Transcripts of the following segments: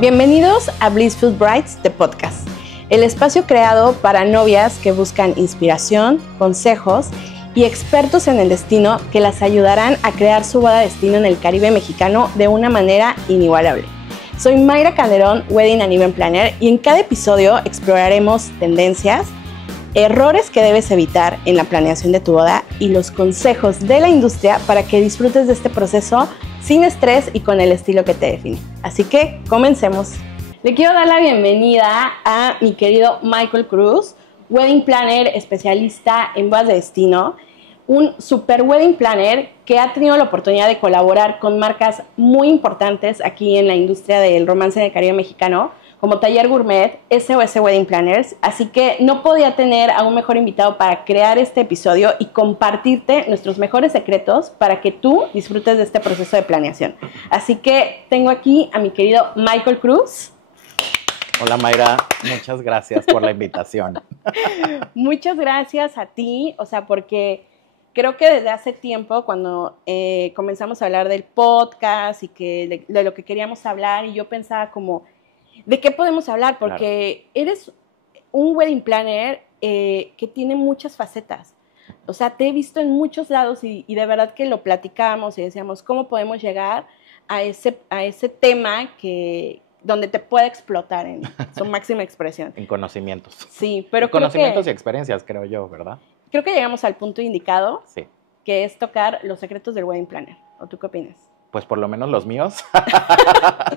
Bienvenidos a Blissful Brides, The Podcast, el espacio creado para novias que buscan inspiración, consejos y expertos en el destino que las ayudarán a crear su boda destino en el Caribe mexicano de una manera inigualable. Soy Mayra Calderón, Wedding and Event Planner, y en cada episodio exploraremos tendencias, errores que debes evitar en la planeación de tu boda y los consejos de la industria para que disfrutes de este proceso sin estrés y con el estilo que te define. Así que comencemos. Le quiero dar la bienvenida a mi querido Michael Cruz, Wedding Planner, especialista en bodas de destino, un super wedding planner que ha tenido la oportunidad de colaborar con marcas muy importantes aquí en la industria del romance en el Caribe mexicano, como Taller Gourmet, SOS Wedding Planners. Así que no podía tener a un mejor invitado para crear este episodio y compartirte nuestros mejores secretos para que tú disfrutes de este proceso de planeación. Así que tengo aquí a mi querido Michael Cruz. Hola Mayra, muchas gracias por la invitación. Muchas gracias a ti, porque creo que desde hace tiempo, cuando comenzamos a hablar del podcast y que de lo que queríamos hablar, y yo pensaba como, ¿de qué podemos hablar? Porque eres un wedding planner que tiene muchas facetas. O sea, te he visto en muchos lados y de verdad que lo platicábamos y decíamos, ¿cómo podemos llegar a ese tema donde te pueda explotar en su máxima expresión? En conocimientos. Sí, pero conocimientos y experiencias, creo yo, ¿verdad? Creo que llegamos al punto indicado, sí, que es tocar los secretos del wedding planner. ¿O tú qué opinas? Pues por lo menos los míos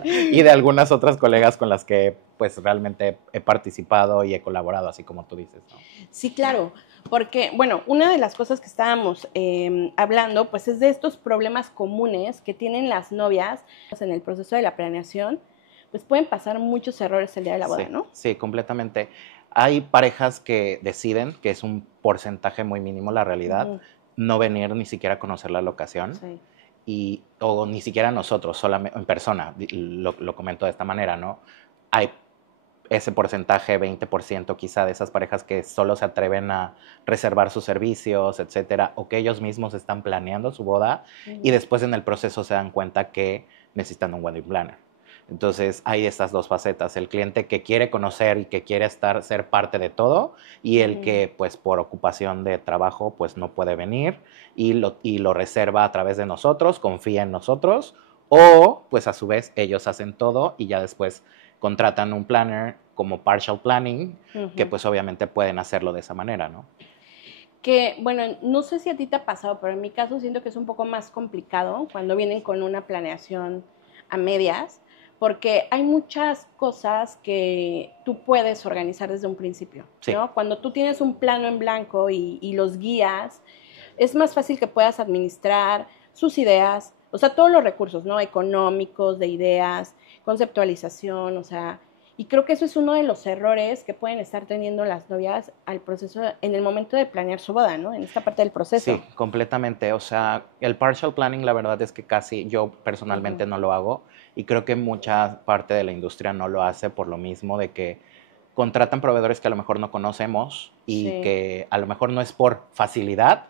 y de algunas otras colegas con las que pues realmente he participado y he colaborado, así como tú dices, ¿no? Sí, claro, porque, bueno, una de las cosas que estábamos hablando, pues es de estos problemas comunes que tienen las novias en el proceso de la planeación. Pues pueden pasar muchos errores el día de la boda, Sí, ¿no? Sí, completamente. Hay parejas que deciden, que es un porcentaje muy mínimo la realidad, no venir ni siquiera a conocer la locación. Sí. O ni siquiera nosotros, solamente en persona, lo comento de esta manera, ¿no? Hay ese porcentaje, 20% quizá, de esas parejas que solo se atreven a reservar sus servicios, etcétera, o que ellos mismos están planeando su boda y después en el proceso se dan cuenta que necesitan un wedding planner. Entonces hay estas dos facetas, el cliente que quiere conocer y que quiere ser parte de todo, y el que pues por ocupación de trabajo pues no puede venir y lo reserva a través de nosotros, confía en nosotros, o pues a su vez ellos hacen todo y ya después contratan un planner como partial planning, que pues obviamente pueden hacerlo de esa manera, ¿no? Que, bueno, no sé si a ti te ha pasado, pero en mi caso siento que es un poco más complicado cuando vienen con una planeación a medias, porque hay muchas cosas que tú puedes organizar desde un principio, ¿no? Sí. Cuando tú tienes un plano en blanco y los guías, es más fácil que puedas administrar sus ideas, o sea, todos los recursos, ¿no? Económicos, de ideas, conceptualización, o sea, y creo que eso es uno de los errores que pueden estar teniendo las novias al proceso, en el momento de planear su boda, ¿no? En esta parte del proceso. Sí, completamente. O sea, el partial planning, la verdad es que casi yo personalmente no lo hago, y creo que mucha parte de la industria no lo hace por lo mismo de que contratan proveedores que a lo mejor no conocemos y que a lo mejor no es por facilidad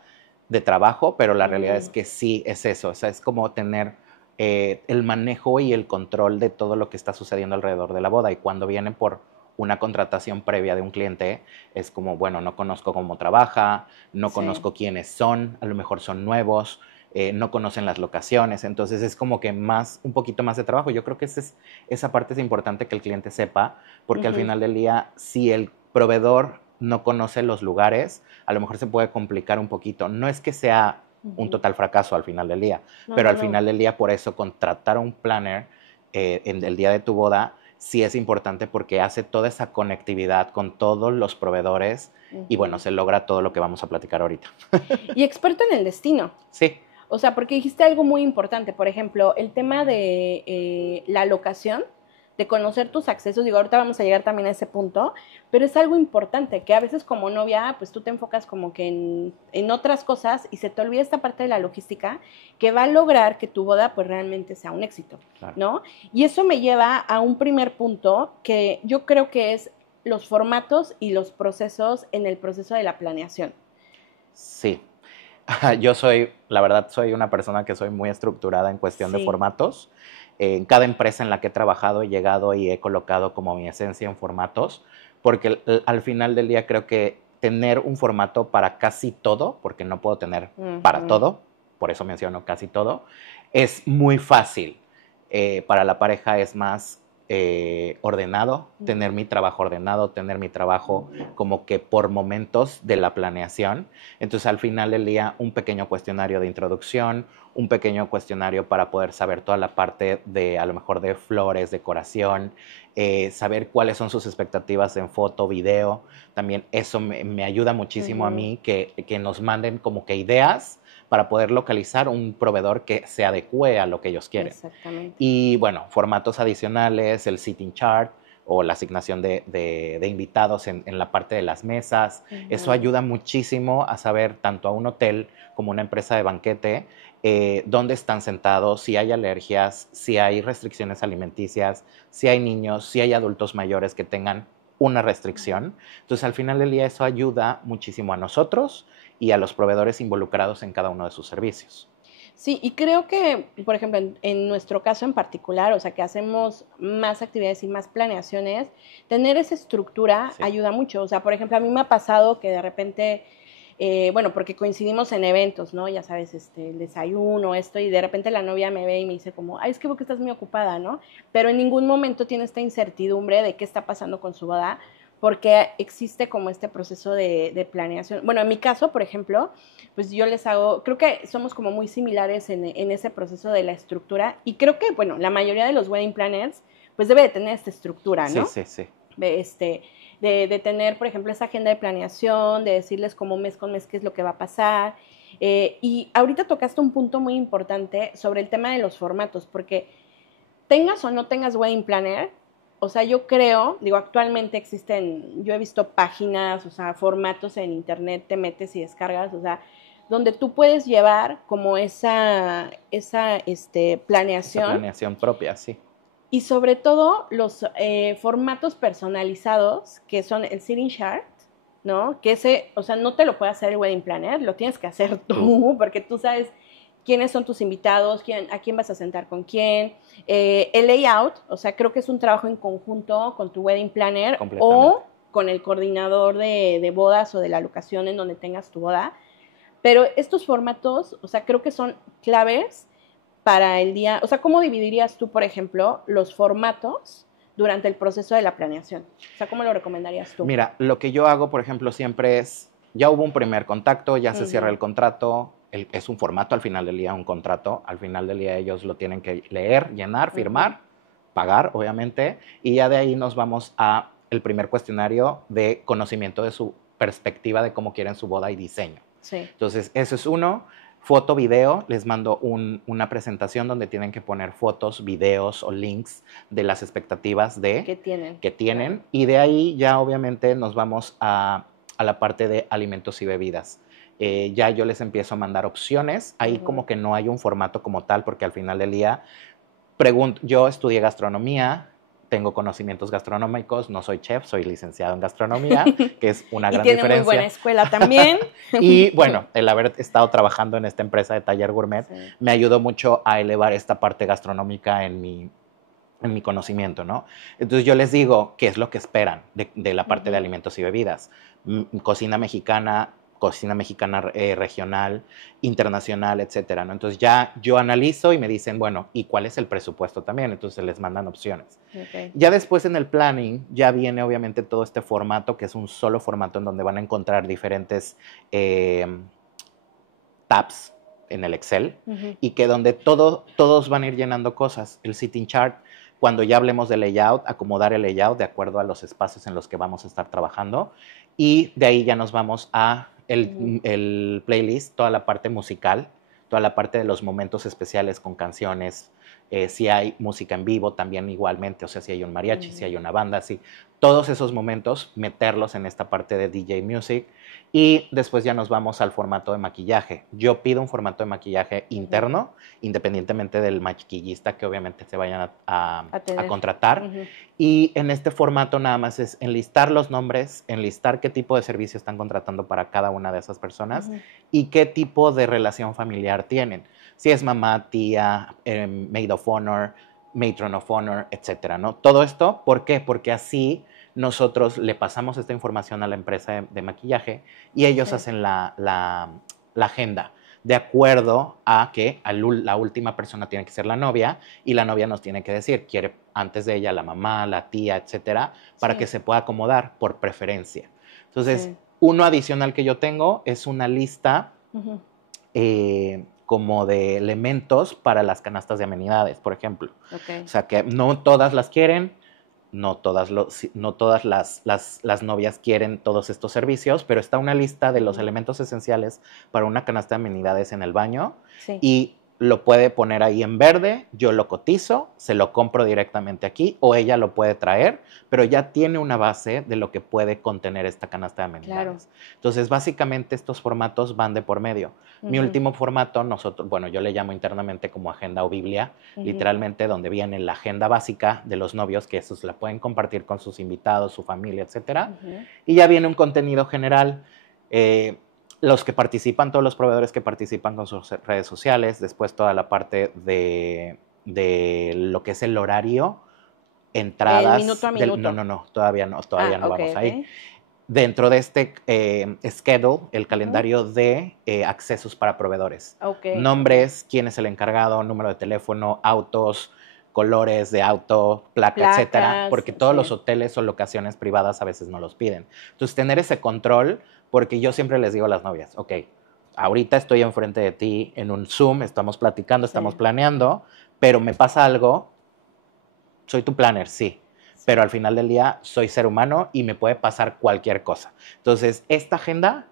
de trabajo, pero la realidad es que sí es eso. O sea, es como tener el manejo y el control de todo lo que está sucediendo alrededor de la boda, y cuando viene por una contratación previa de un cliente, es como, bueno, no conozco cómo trabaja, no conozco quiénes son, a lo mejor son nuevos, no conocen las locaciones, entonces es como que un poquito más de trabajo. Yo creo que esa parte es importante que el cliente sepa, porque al final del día, si el proveedor no conoce los lugares, a lo mejor se puede complicar un poquito. No es que sea un total fracaso al final del día, pero al final del día, por eso contratar a un planner en el día de tu boda sí es importante, porque hace toda esa conectividad con todos los proveedores y bueno, se logra todo lo que vamos a platicar ahorita. Y experto en el destino. Sí. O sea, porque dijiste algo muy importante, por ejemplo, el tema de la locación, de conocer tus accesos. Digo, ahorita vamos a llegar también a ese punto, pero es algo importante, que a veces como novia, pues tú te enfocas como que en otras cosas y se te olvida esta parte de la logística que va a lograr que tu boda pues realmente sea un éxito, claro, ¿no? Y eso me lleva a un primer punto que yo creo que es los formatos y los procesos en el proceso de la planeación. Sí. Yo soy, la verdad, soy una persona que soy muy estructurada en cuestión de Sí. formatos. En cada empresa en la que he trabajado he llegado y he colocado como mi esencia en formatos, porque al final del día creo que tener un formato para casi todo, porque no puedo tener para todo, por eso menciono casi todo, es muy fácil. Para la pareja es más ordenado, tener mi trabajo ordenado, tener mi trabajo como que por momentos de la planeación. Entonces al final del día un pequeño cuestionario de introducción, un pequeño cuestionario para poder saber toda la parte de a lo mejor de flores, decoración, saber cuáles son sus expectativas en foto, video. También eso me ayuda muchísimo a mí que nos manden como que ideas para poder localizar un proveedor que se adecue a lo que ellos quieren. Exactamente. Y bueno, formatos adicionales, el sitting chart o la asignación de invitados en la parte de las mesas. Eso ayuda muchísimo a saber tanto a un hotel como una empresa de banquete dónde están sentados, si hay alergias, si hay restricciones alimenticias, si hay niños, si hay adultos mayores que tengan una restricción. Entonces, al final del día, eso ayuda muchísimo a nosotros y a los proveedores involucrados en cada uno de sus servicios. Sí, y creo que, por ejemplo, en nuestro caso en particular, o sea, que hacemos más actividades y más planeaciones, tener esa estructura Sí. ayuda mucho. O sea, por ejemplo, a mí me ha pasado que de repente, bueno, porque coincidimos en eventos, ¿no? Ya sabes, el desayuno, esto, y de repente la novia me ve y me dice como, ay, es que veo que estás muy ocupada, ¿no? Pero en ningún momento tiene esta incertidumbre de qué está pasando con su boda, porque existe como este proceso de planeación. Bueno, en mi caso, por ejemplo, pues yo les hago, creo que somos como muy similares en ese proceso de la estructura y creo que, bueno, la mayoría de los wedding planners pues debe de tener esta estructura, ¿no? Sí, sí, sí. De tener, por ejemplo, esa agenda de planeación, de decirles como mes con mes qué es lo que va a pasar. Y ahorita tocaste un punto muy importante sobre el tema de los formatos, porque tengas o no tengas wedding planner, o sea, yo creo, digo, actualmente existen, yo he visto páginas, o sea, formatos en internet, te metes y descargas, o sea, donde tú puedes llevar como esa Esa planeación planeación propia, sí. y sobre todo los formatos personalizados, que son el sitting chart, ¿no? Que ese, o sea, no te lo puede hacer el wedding planner, lo tienes que hacer tú, porque tú sabes quiénes son tus invitados, a quién vas a sentar con quién, el layout, o sea, creo que es un trabajo en conjunto con tu wedding planner o con el coordinador de bodas o de la locación en donde tengas tu boda, pero estos formatos, o sea, creo que son claves para el día, o sea, ¿cómo dividirías tú, por ejemplo, los formatos durante el proceso de la planeación? O sea, ¿cómo lo recomendarías tú? Mira, lo que yo hago, por ejemplo, siempre es, ya hubo un primer contacto, ya se cierra el contrato, es un formato al final del día, un contrato, al final del día ellos lo tienen que leer, llenar, firmar, pagar, obviamente, y ya de ahí nos vamos a el primer cuestionario de conocimiento de su perspectiva de cómo quieren su boda y diseño. Sí. Entonces, eso es uno. Foto, video, les mando una presentación donde tienen que poner fotos, videos o links de las expectativas que tienen. Claro. Y de ahí ya obviamente nos vamos a la parte de alimentos y bebidas. Ya yo les empiezo a mandar opciones, ahí como que no hay un formato como tal, porque al final del día, yo estudié gastronomía, tengo conocimientos gastronómicos, no soy chef, soy licenciado en gastronomía, que es una gran diferencia. Y tiene muy buena escuela también. Y bueno, el haber estado trabajando en esta empresa de taller gourmet me ayudó mucho a elevar esta parte gastronómica en mi conocimiento, ¿no? Entonces yo les digo qué es lo que esperan de la parte de alimentos y bebidas. Cocina mexicana regional, internacional, etcétera, ¿no? Entonces ya yo analizo y me dicen, bueno, ¿y cuál es el presupuesto también? Entonces les mandan opciones. Ya después en el planning ya viene obviamente todo este formato, que es un solo formato en donde van a encontrar diferentes tabs en el Excel y que donde todos van a ir llenando cosas. El sitting chart, cuando ya hablemos de layout, acomodar el layout de acuerdo a los espacios en los que vamos a estar trabajando y de ahí ya nos vamos a el playlist, toda la parte musical, toda la parte de los momentos especiales con canciones, si hay música en vivo también igualmente, o sea, si hay un mariachi, si hay una banda, si todos esos momentos meterlos en esta parte de DJ Music Y después ya nos vamos al formato de maquillaje. Yo pido un formato de maquillaje interno, independientemente del maquillista que obviamente se vayan a contratar. Y en este formato nada más es enlistar los nombres, enlistar qué tipo de servicio están contratando para cada una de esas personas y qué tipo de relación familiar tienen. Si es mamá, tía, maid of honor, matron of honor, etcétera, ¿no? Todo esto, ¿por qué? Porque así nosotros le pasamos esta información a la empresa de maquillaje y ellos hacen la agenda de acuerdo a que la última persona tiene que ser la novia y la novia nos tiene que decir, quiere antes de ella la mamá, la tía, etcétera, para que se pueda acomodar por preferencia. Entonces, uno adicional que yo tengo es una lista como de elementos para las canastas de amenidades, por ejemplo. O sea, que no todas las quieren, no todas las novias quieren todos estos servicios, pero está una lista de los elementos esenciales para una canasta de amenidades en el baño y lo puede poner ahí en verde, yo lo cotizo, se lo compro directamente aquí o ella lo puede traer, pero ya tiene una base de lo que puede contener esta canasta de amenidades. Entonces, básicamente estos formatos van de por medio. Mi último formato, yo le llamo internamente como agenda o Biblia, literalmente donde viene la agenda básica de los novios, que esos la pueden compartir con sus invitados, su familia, etcétera. Y ya viene un contenido general, los que participan, todos los proveedores que participan con sus redes sociales, después toda la parte de lo que es el horario, entradas. El minuto a minuto. No, todavía no vamos ahí. Dentro de este schedule, el calendario de accesos para proveedores. Nombres, quién es el encargado, número de teléfono, autos, colores de auto, placas, etcétera, porque todos los hoteles o locaciones privadas a veces no los piden. Entonces, tener ese control, porque yo siempre les digo a las novias, ahorita estoy enfrente de ti en un Zoom, estamos platicando, estamos planeando, pero me pasa algo, soy tu planner, sí, pero al final del día soy ser humano y me puede pasar cualquier cosa. Entonces, esta agenda,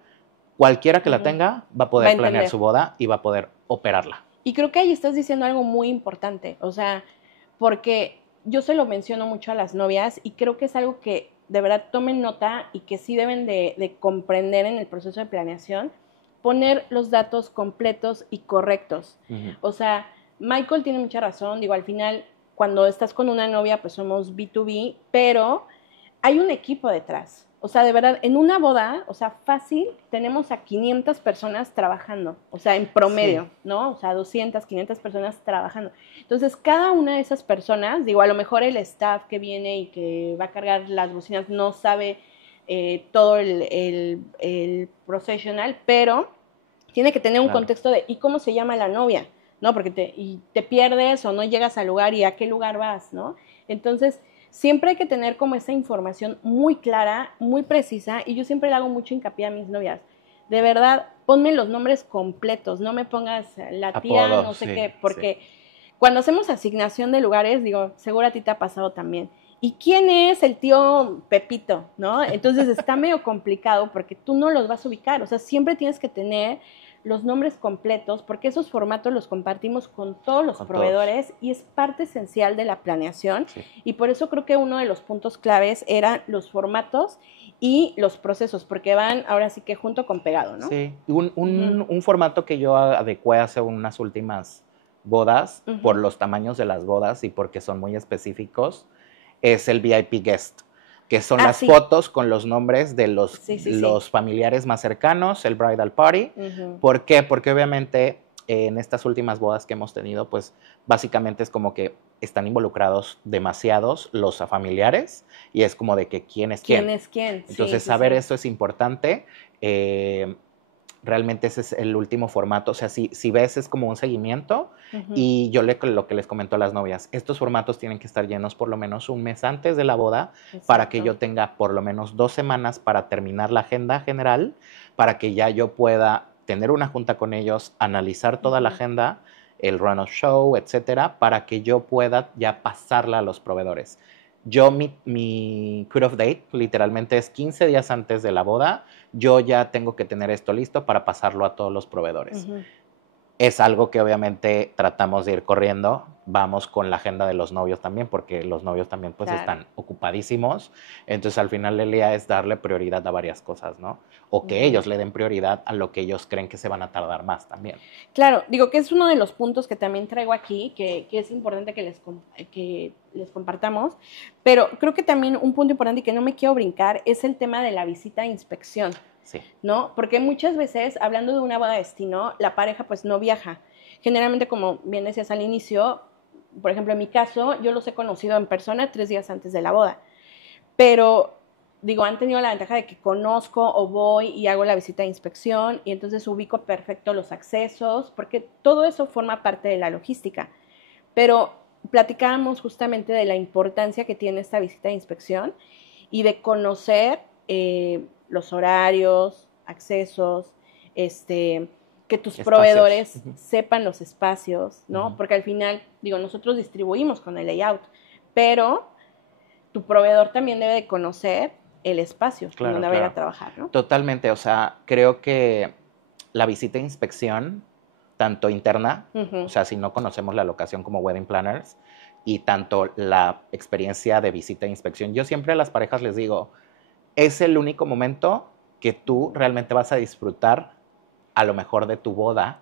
cualquiera que la tenga, va a poder planear su boda y va a poder operarla. Y creo que ahí estás diciendo algo muy importante, o sea, porque yo se lo menciono mucho a las novias y creo que es algo que de verdad tomen nota y que sí deben de comprender en el proceso de planeación, poner los datos completos y correctos. O sea, Michael tiene mucha razón, digo, al final, cuando estás con una novia, pues somos B2B, pero hay un equipo detrás. O sea, de verdad, en una boda, o sea, fácil, tenemos a 500 personas trabajando, o sea, en promedio, ¿no? O sea, 200, 500 personas trabajando. Entonces, cada una de esas personas, digo, a lo mejor el staff que viene y que va a cargar las bocinas no sabe todo el professional, pero tiene que tener un contexto de, ¿y cómo se llama la novia? ¿No? Porque te pierdes o no llegas al lugar y a qué lugar vas, ¿no? Entonces, siempre hay que tener como esa información muy clara, muy precisa, y yo siempre le hago mucho hincapié a mis novias. De verdad, ponme los nombres completos, no me pongas la tía, apodo, no sé qué, porque cuando hacemos asignación de lugares, digo, seguro a ti te ha pasado también. ¿Y quién es el tío Pepito? ¿No? Entonces está medio complicado porque tú no los vas a ubicar, o sea, siempre tienes que tener los nombres completos, porque esos formatos los compartimos con todos los proveedores y es parte esencial de la planeación. Y por eso creo que uno de los puntos claves eran los formatos y los procesos, porque van ahora sí que junto con pegado, ¿no? Sí, un formato que yo adecué hace unas últimas bodas, por los tamaños de las bodas y porque son muy específicos, es el VIP Guest, que son las fotos con los nombres de los familiares más cercanos, el bridal party. ¿Por qué? Porque obviamente en estas últimas bodas que hemos tenido, pues básicamente es como que están involucrados demasiados los familiares y es como de que quién es quién. ¿Quién es quién? Entonces saber eso es importante. Realmente ese es el último formato, o sea, si ves es como un seguimiento y yo lo que les comento a las novias, estos formatos tienen que estar llenos por lo menos un mes antes de la boda. Exacto. Para que yo tenga por lo menos 2 semanas para terminar la agenda general, para que ya yo pueda tener una junta con ellos, analizar toda la agenda, el run of show, etcétera, para que yo pueda ya pasarla a los proveedores. Yo, mi cut-off date literalmente es 15 días antes de la boda. Yo ya tengo que tener esto listo para pasarlo a todos los proveedores. Es algo que obviamente tratamos de ir corriendo vamos con la agenda de los novios también, porque los novios también pues están ocupadísimos. Entonces al final del día es darle prioridad a varias cosas, ¿no? O que ellos le den prioridad a lo que ellos creen que se van a tardar más también. Claro, digo que es uno de los puntos que también traigo aquí, que es importante que les compartamos, pero creo que también un punto importante y que no me quiero brincar es el tema de la visita a inspección. Sí. ¿No? Porque muchas veces, hablando de una boda destino, la pareja pues no viaja. Generalmente, como bien decías al inicio, por ejemplo, en mi caso, yo los he conocido en persona 3 días antes de la boda. Pero, digo, han tenido la ventaja de que conozco o voy y hago la visita de inspección y entonces ubico perfecto los accesos, porque todo eso forma parte de la logística. Pero platicábamos justamente de la importancia que tiene esta visita de inspección y de conocer los horarios, accesos, que tus espacios. Proveedores sepan los espacios, ¿no? Porque al final, digo, nosotros distribuimos con el layout, pero tu proveedor también debe de conocer el espacio donde va a ir a trabajar, ¿no? Totalmente, o sea, creo que la visita de inspección, tanto interna, o sea, si no conocemos la locación como wedding planners, y tanto la experiencia de visita e inspección, yo siempre a las parejas les digo, es el único momento que tú realmente vas a disfrutar a lo mejor de tu boda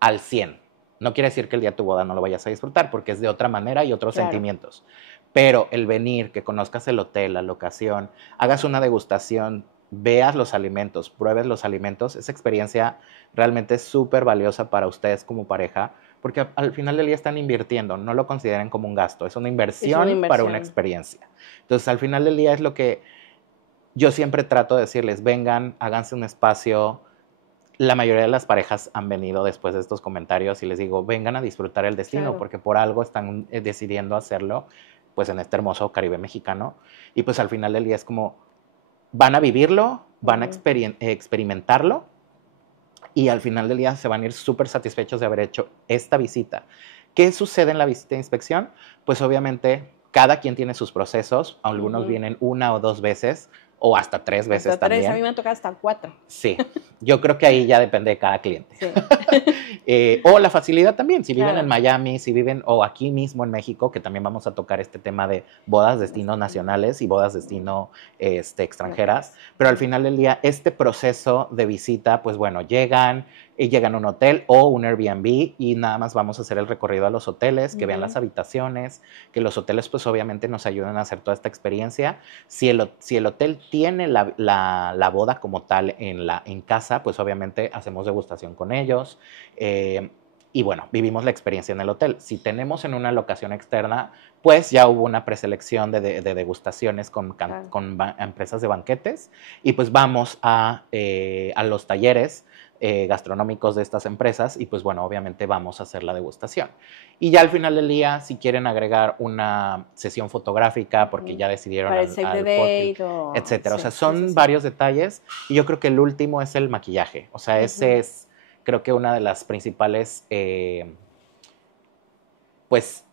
al 100. No quiere decir que el día de tu boda no lo vayas a disfrutar, porque es de otra manera y otros sentimientos. Pero el venir, que conozcas el hotel, la locación, hagas una degustación, veas los alimentos, pruebes los alimentos, esa experiencia realmente es súper valiosa para ustedes como pareja, porque al final del día están invirtiendo, no lo consideren como un gasto, es una inversión para una experiencia. Entonces, al final del día es lo que yo siempre trato de decirles, vengan, háganse un espacio. La mayoría de las parejas han venido después de estos comentarios y les digo, vengan a disfrutar el destino, porque por algo están decidiendo hacerlo, pues en este hermoso Caribe mexicano. Y pues al final del día es como, van a vivirlo, van a experimentarlo y al final del día se van a ir súper satisfechos de haber hecho esta visita. ¿Qué sucede en la visita de inspección? Pues obviamente cada quien tiene sus procesos, algunos vienen 1 o 2 veces, o hasta 3 veces hasta también. 3, a mí me han tocado hasta 4. Sí, yo creo que ahí ya depende de cada cliente. Sí. O la facilidad también, si viven en Miami, si viven, o aquí mismo en México, que también vamos a tocar este tema de bodas destino nacionales y bodas destino extranjeras, pero al final del día, este proceso de visita, pues bueno, llegan a un hotel o un Airbnb y nada más vamos a hacer el recorrido a los hoteles, que vean las habitaciones, que los hoteles pues obviamente nos ayuden a hacer toda esta experiencia. Si el hotel tiene la boda como tal en casa, pues obviamente hacemos degustación con ellos y bueno, vivimos la experiencia en el hotel. Si tenemos en una locación externa, pues ya hubo una preselección de degustaciones con empresas de banquetes y pues vamos a los talleres gastronómicos de estas empresas y pues bueno, obviamente vamos a hacer la degustación. Y ya al final del día, si quieren agregar una sesión fotográfica porque ya decidieron para el save the date, etcétera. O sea, son varios detalles y yo creo que el último es el maquillaje. O sea, ese es, creo que una de las principales, pues,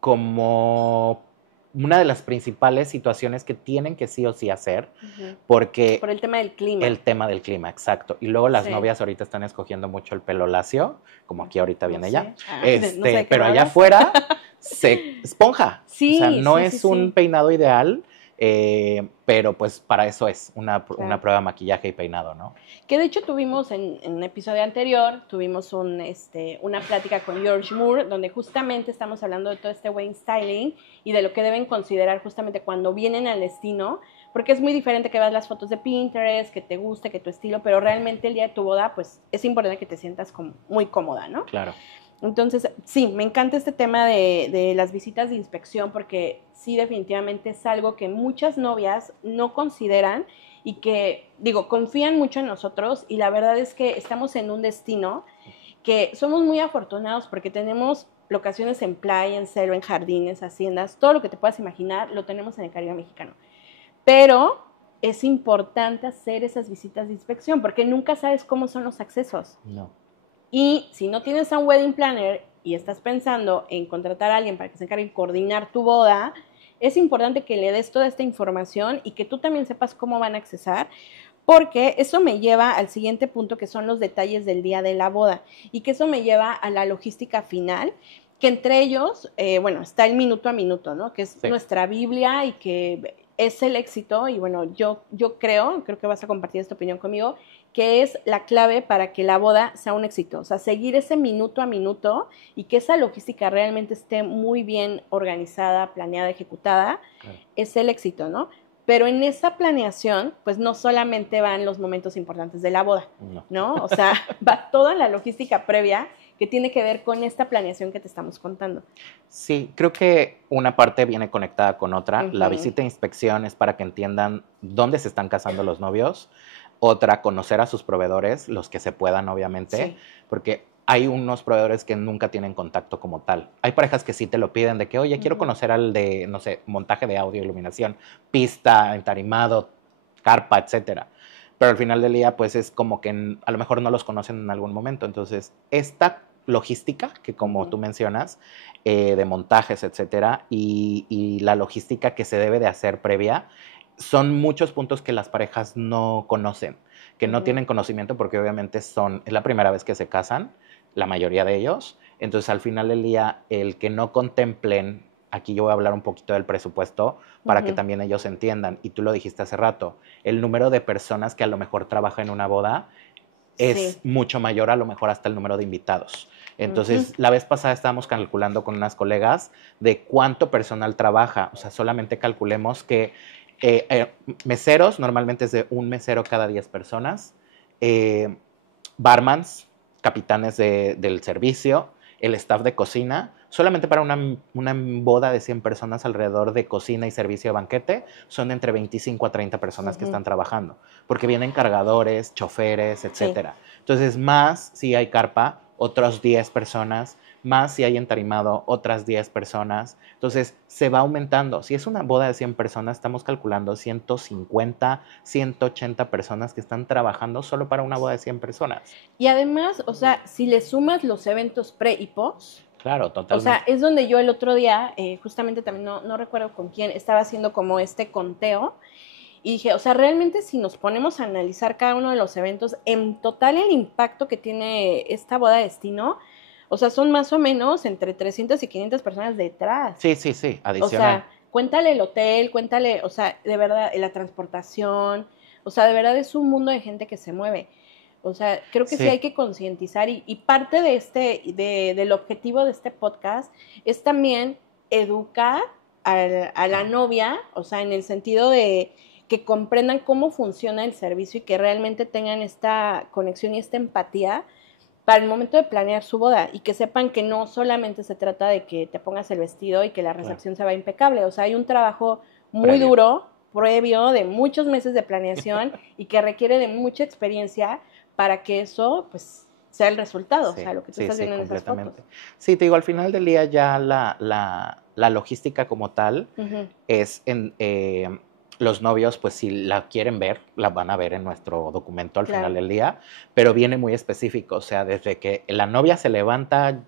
como una de las principales situaciones que tienen que sí o sí hacer, porque... Por el tema del clima. El tema del clima, exacto. Y luego las novias ahorita están escogiendo mucho el pelo lacio, como aquí ahorita viene ella. No sé pero allá afuera se esponja. Sí, o sea, no es un peinado ideal, pero pues para eso es una prueba de maquillaje y peinado, ¿no? Que de hecho tuvimos en un episodio anterior, tuvimos una plática con George Moore, donde justamente estamos hablando de todo este wedding styling y de lo que deben considerar justamente cuando vienen al destino, porque es muy diferente que veas las fotos de Pinterest, que te guste, que tu estilo, pero realmente el día de tu boda, pues es importante que te sientas como muy cómoda, ¿no? Claro. Entonces, sí, me encanta este tema de las visitas de inspección porque sí, definitivamente es algo que muchas novias no consideran y que, digo, confían mucho en nosotros y la verdad es que estamos en un destino que somos muy afortunados porque tenemos locaciones en playa, en selva, en jardines, haciendas, todo lo que te puedas imaginar lo tenemos en el Caribe mexicano. Pero es importante hacer esas visitas de inspección porque nunca sabes cómo son los accesos. No. Y si no tienes a un wedding planner y estás pensando en contratar a alguien para que se encargue de coordinar tu boda, es importante que le des toda esta información y que tú también sepas cómo van a accesar, porque eso me lleva al siguiente punto que son los detalles del día de la boda y que eso me lleva a la logística final, que entre ellos, bueno, está el minuto a minuto, ¿no? Que es Sí. nuestra Biblia y que es el éxito. Y bueno, yo creo que vas a compartir esta opinión conmigo, que es la clave para que la boda sea un éxito. O sea, seguir ese minuto a minuto y que esa logística realmente esté muy bien organizada, planeada, ejecutada, Claro. es el éxito, ¿no? Pero en esa planeación, pues no solamente van los momentos importantes de la boda, ¿no? O sea, va toda la logística previa que tiene que ver con esta planeación que te estamos contando. Sí, creo que una parte viene conectada con otra. La visita de inspección es para que entiendan dónde se están casando los novios. Otra, conocer a sus proveedores, los que se puedan, obviamente, Sí. porque hay unos proveedores que nunca tienen contacto como tal. Hay parejas que sí te lo piden de que, oye, quiero conocer al de, no sé, montaje de audio, iluminación, pista, entarimado, carpa, etcétera. Pero al final del día, pues es como que a lo mejor no los conocen en algún momento. Entonces, esta logística, que como tú mencionas, de montajes, etcétera, y la logística que se debe de hacer previa, son muchos puntos que las parejas no conocen, que no tienen conocimiento porque obviamente es la primera vez que se casan, la mayoría de ellos. Entonces, al final del día, el que no contemplen, aquí yo voy a hablar un poquito del presupuesto para que también ellos entiendan, y tú lo dijiste hace rato, el número de personas que a lo mejor trabaja en una boda es mucho mayor a lo mejor hasta el número de invitados. Entonces, la vez pasada estábamos calculando con unas colegas de cuánto personal trabaja. O sea, solamente calculemos que meseros, normalmente es de un mesero cada 10 personas, barmans, capitanes del servicio, el staff de cocina, solamente para una boda de 100 personas alrededor de cocina y servicio de banquete, son entre 25 a 30 personas que están trabajando, porque vienen cargadores, choferes, etcétera. Entonces, más si hay carpa, otras 10 personas, más si hay entarimado, otras 10 personas. Entonces, se va aumentando. Si es una boda de 100 personas, estamos calculando 150, 180 personas que están trabajando solo para una boda de 100 personas. Y además, o sea, si le sumas los eventos pre y post, claro, totalmente. O sea, es donde yo el otro día, justamente también no recuerdo con quién, estaba haciendo como este conteo y dije, o sea, realmente si nos ponemos a analizar cada uno de los eventos, en total el impacto que tiene esta boda de destino, o sea, son más o menos entre 300 y 500 personas detrás. Sí, adicional. O sea, cuéntale el hotel, cuéntale, o sea, de verdad, la transportación, o sea, de verdad es un mundo de gente que se mueve. O sea, creo que sí hay que concientizar y parte de del objetivo de este podcast es también educar a la novia, o sea, en el sentido de que comprendan cómo funciona el servicio y que realmente tengan esta conexión y esta empatía para el momento de planear su boda y que sepan que no solamente se trata de que te pongas el vestido y que la recepción se va impecable, o sea, hay un trabajo muy duro, previo, de muchos meses de planeación y que requiere de mucha experiencia para que eso, pues, sea el resultado, o sea, lo que tú estás viendo en esas fotos. Sí, te digo, al final del día ya la logística como tal es los novios, pues si la quieren ver, la van a ver en nuestro documento al final del día, pero viene muy específico, o sea, desde que la novia se levanta,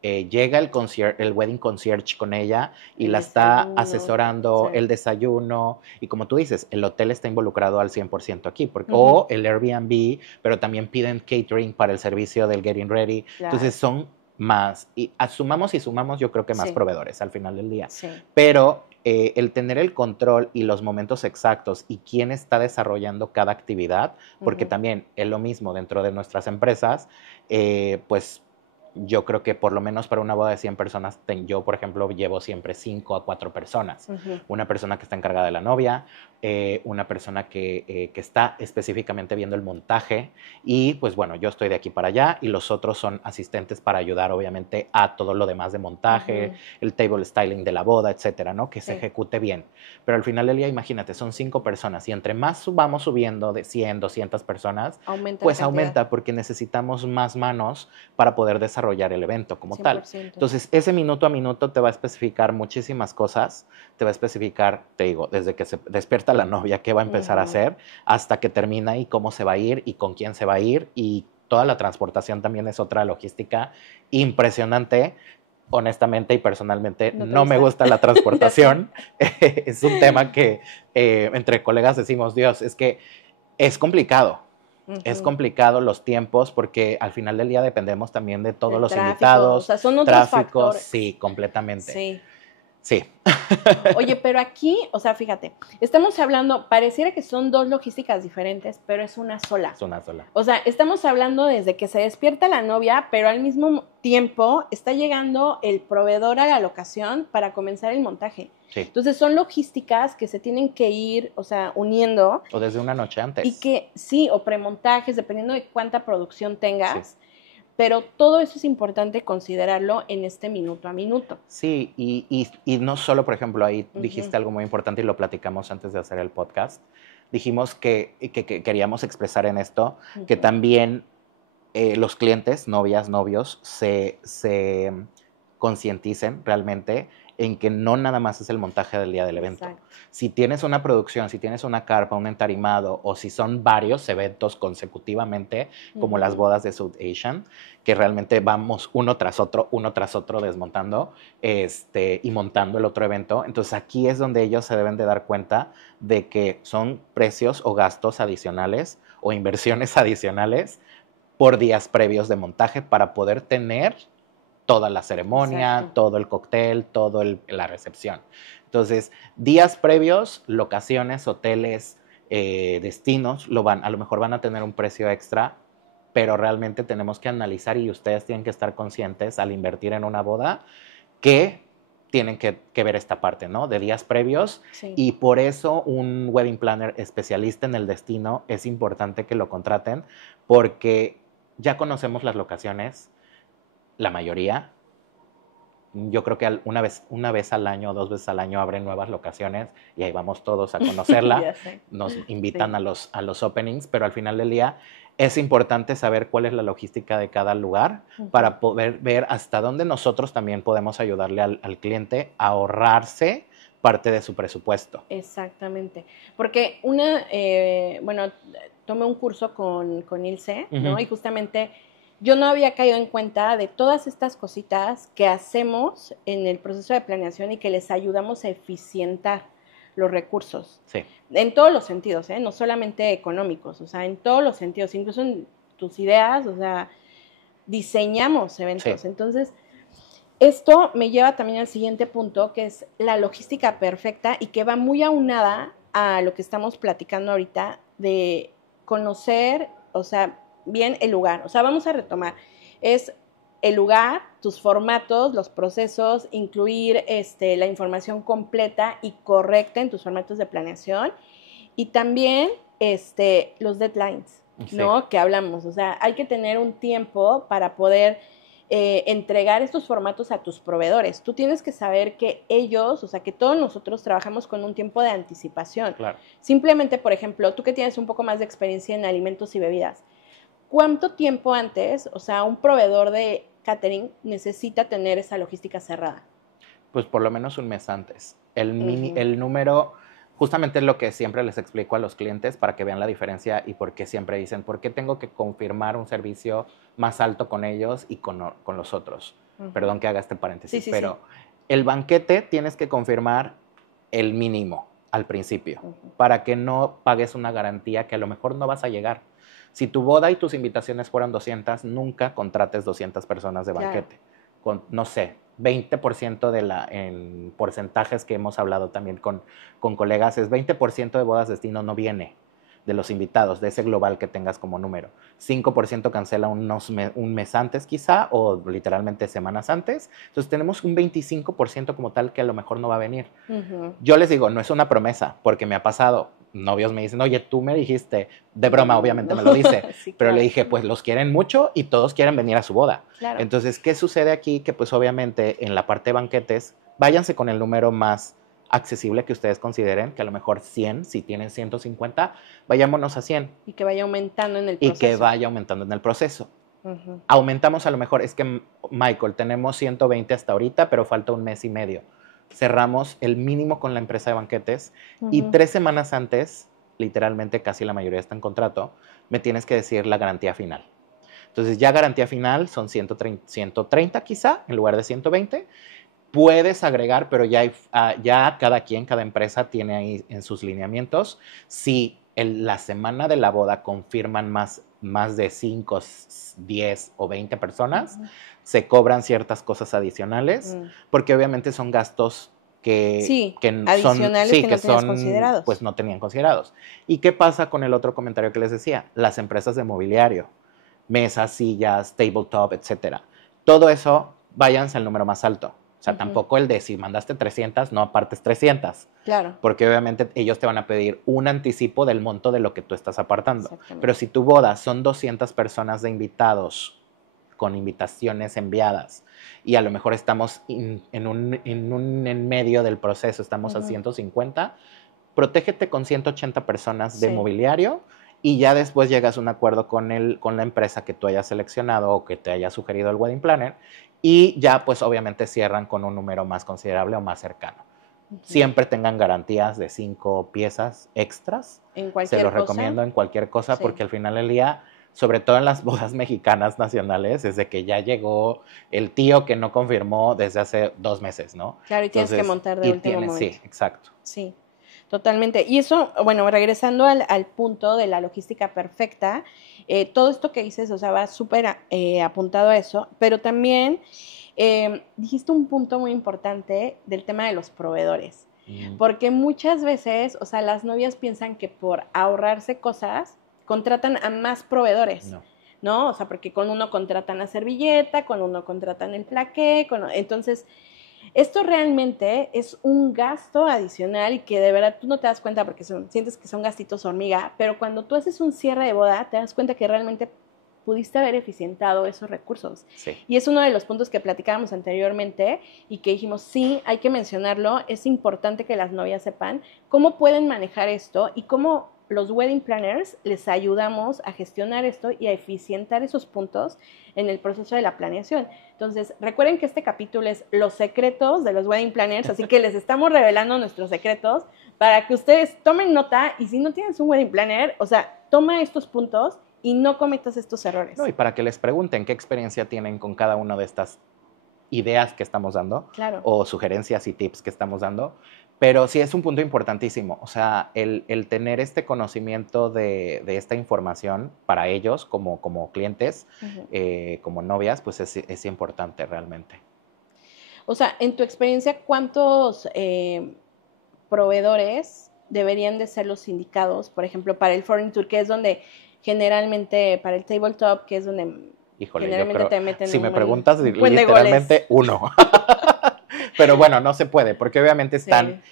llega el wedding concierge con ella y la está asesorando, el desayuno, y como tú dices, el hotel está involucrado al 100% aquí, o el Airbnb, pero también piden catering para el servicio del getting ready, entonces son más, y sumamos, yo creo que más proveedores al final del día, pero el tener el control y los momentos exactos y quién está desarrollando cada actividad, porque también es lo mismo dentro de nuestras empresas, pues yo creo que por lo menos para una boda de 100 personas, yo, por ejemplo, llevo siempre 5 a 4 personas. Una persona que está encargada de la novia, una persona que está específicamente viendo el montaje y, pues bueno, yo estoy de aquí para allá y los otros son asistentes para ayudar, obviamente, a todo lo demás de montaje, el table styling de la boda, etcétera, ¿no? Que se ejecute bien. Pero al final del día, imagínate, son 5 personas y entre más vamos subiendo de 100, 200 personas, pues aumenta porque necesitamos más manos para poder desarrollar el evento como 100%. Tal. Entonces, ese minuto a minuto te va a especificar muchísimas cosas, te va a especificar, te digo, desde que se despierta la novia, qué va a empezar a hacer, hasta que termina y cómo se va a ir y con quién se va a ir, y toda la transportación también es otra logística impresionante. Honestamente y personalmente no me gusta la transportación. Es un tema que entre colegas decimos, Dios, es que es complicado. Es complicado los tiempos porque al final del día dependemos también de todos El los tráfico, invitados, o sea, son otros tráfico, factores. sí, completamente. Sí. Sí. Oye, pero aquí, o sea, fíjate, estamos hablando, pareciera que son dos logísticas diferentes, pero es una sola. Es una sola. O sea, estamos hablando desde que se despierta la novia, pero al mismo tiempo está llegando el proveedor a la locación para comenzar el montaje. Sí. Entonces son logísticas que se tienen que ir, o sea, uniendo. O desde una noche antes. Y que sí, o premontajes, dependiendo de cuánta producción tengas. Sí. Pero todo eso es importante considerarlo en este minuto a minuto. Sí, y no solo, por ejemplo, ahí dijiste algo muy importante y lo platicamos antes de hacer el podcast. Dijimos que queríamos expresar en esto que también los clientes, novias, novios, se concienticen realmente en que no nada más es el montaje del día del evento. Exacto. Si tienes una producción, si tienes una carpa, un entarimado, o si son varios eventos consecutivamente, como las bodas de South Asian, que realmente vamos uno tras otro desmontando y montando el otro evento, entonces aquí es donde ellos se deben de dar cuenta de que son precios o gastos adicionales o inversiones adicionales por días previos de montaje para poder tener toda la ceremonia, exacto, todo el cóctel, la recepción. Entonces, días previos, locaciones, hoteles, destinos, a lo mejor van a tener un precio extra, pero realmente tenemos que analizar y ustedes tienen que estar conscientes al invertir en una boda que tienen que ver esta parte, ¿no? De días previos. Sí. Y por eso un wedding planner especialista en el destino es importante que lo contraten porque ya conocemos las locaciones, la mayoría. Yo creo que una vez al año, 2 veces al año abren nuevas locaciones y ahí vamos todos a conocerla. Nos invitan sí. a los openings, pero al final del día es importante saber cuál es la logística de cada lugar para poder ver hasta dónde nosotros también podemos ayudarle al cliente a ahorrarse parte de su presupuesto. Exactamente, porque tomé un curso con Ilse, ¿no? Y justamente yo no había caído en cuenta de todas estas cositas que hacemos en el proceso de planeación y que les ayudamos a eficientar los recursos. Sí. En todos los sentidos, ¿eh? No solamente económicos, o sea, en todos los sentidos, incluso en tus ideas, o sea, diseñamos eventos. Sí. Entonces, esto me lleva también al siguiente punto, que es la logística perfecta y que va muy aunada a lo que estamos platicando ahorita de conocer, o sea, bien el lugar. O sea, vamos a retomar. Es el lugar, tus formatos, los procesos, incluir la información completa y correcta en tus formatos de planeación y también los deadlines, sí. ¿no? Que hablamos. O sea, hay que tener un tiempo para poder entregar estos formatos a tus proveedores. Tú tienes que saber que ellos, o sea, que todos nosotros trabajamos con un tiempo de anticipación. Claro. Simplemente, por ejemplo, tú que tienes un poco más de experiencia en alimentos y bebidas, ¿cuánto tiempo antes, o sea, un proveedor de catering necesita tener esa logística cerrada? Pues por lo menos un mes antes. El número, justamente es lo que siempre les explico a los clientes para que vean la diferencia y por qué siempre dicen, ¿por qué tengo que confirmar un servicio más alto con ellos y con los otros? Perdón que haga este paréntesis, pero el banquete tienes que confirmar el mínimo al principio para que no pagues una garantía que a lo mejor no vas a llegar. Si tu boda y tus invitaciones fueron 200, nunca contrates 200 personas de banquete. Claro. Con, no sé, 20% en porcentajes que hemos hablado también con colegas, es 20% de bodas destino no viene de los invitados, de ese global que tengas como número. 5% cancela un mes antes quizá, o literalmente semanas antes. Entonces tenemos un 25% como tal que a lo mejor no va a venir. Yo les digo, no es una promesa, porque me ha pasado. Novios me dicen, oye, tú me dijiste, de broma obviamente me lo dice, sí, pero le dije, pues los quieren mucho y todos quieren venir a su boda. Claro. Entonces, ¿qué sucede aquí? Que pues obviamente en la parte de banquetes, váyanse con el número más accesible que ustedes consideren, que a lo mejor 100, si tienen 150, vayámonos a 100. Y que vaya aumentando en el proceso. Y que vaya aumentando en el proceso. Aumentamos a lo mejor, es que Michael, tenemos 120 hasta ahorita, pero falta un mes y medio. Cerramos el mínimo con la empresa de banquetes y 3 semanas antes, literalmente casi la mayoría está en contrato, me tienes que decir la garantía final. Entonces ya garantía final son 130 quizá, en lugar de 120. Puedes agregar, pero ya cada empresa tiene ahí en sus lineamientos si la semana de la boda confirman más de 5, 10 o 20 personas, se cobran ciertas cosas adicionales, porque obviamente son gastos adicionales que no tenías considerados. Pues no tenían considerados. ¿Y qué pasa con el otro comentario que les decía? Las empresas de mobiliario, mesas, sillas, tabletop, etcétera. Todo eso, váyanse al número más alto. O sea, tampoco el de si mandaste 300, no apartes 300. Claro. Porque obviamente ellos te van a pedir un anticipo del monto de lo que tú estás apartando. Pero si tu boda son 200 personas de invitados con invitaciones enviadas y a lo mejor estamos en medio del proceso, estamos a 150, protégete con 180 personas de mobiliario y ya después llegas a un acuerdo con la empresa que tú hayas seleccionado o que te haya sugerido el wedding planner y ya pues obviamente cierran con un número más considerable o más cercano. Siempre tengan garantías de 5 piezas extras. En cualquier Se los recomiendo en cualquier cosa porque al final del día, sobre todo en las bodas mexicanas nacionales, es de que ya llegó el tío que no confirmó desde hace 2 meses, ¿no? Claro, y tienes que montar de último momento. Sí, exacto. Sí, totalmente. Y eso, bueno, regresando al punto de la logística perfecta, todo esto que dices, o sea, va súper apuntado a eso, pero también dijiste un punto muy importante del tema de los proveedores, porque muchas veces, o sea, las novias piensan que por ahorrarse cosas, contratan a más proveedores, ¿no? O sea, porque con uno contratan la servilleta, con uno contratan el plaqué, entonces, esto realmente es un gasto adicional y que de verdad tú no te das cuenta porque sientes que son gastitos hormiga, pero cuando tú haces un cierre de boda, te das cuenta que realmente pudiste haber eficientado esos recursos. Sí. Y es uno de los puntos que platicábamos anteriormente y que dijimos, sí, hay que mencionarlo, es importante que las novias sepan cómo pueden manejar esto y cómo los wedding planners les ayudamos a gestionar esto y a eficientar esos puntos en el proceso de la planeación. Entonces, recuerden que este capítulo es los secretos de los wedding planners, así que les estamos revelando nuestros secretos para que ustedes tomen nota y si no tienes un wedding planner, o sea, toma estos puntos y no cometas estos errores. No, y para que les pregunten qué experiencia tienen con cada una de estas ideas que estamos dando, o sugerencias y tips que estamos dando, pero sí es un punto importantísimo, o sea, el tener este conocimiento de esta información para ellos como clientes, como novias, pues es importante realmente. O sea, en tu experiencia, ¿cuántos proveedores deberían de ser los indicados, por ejemplo, para el Foreign Tour, que es donde generalmente, para el tabletop, que es donde generalmente te meten si me preguntas, literalmente uno. Pero bueno, no se puede, porque obviamente están,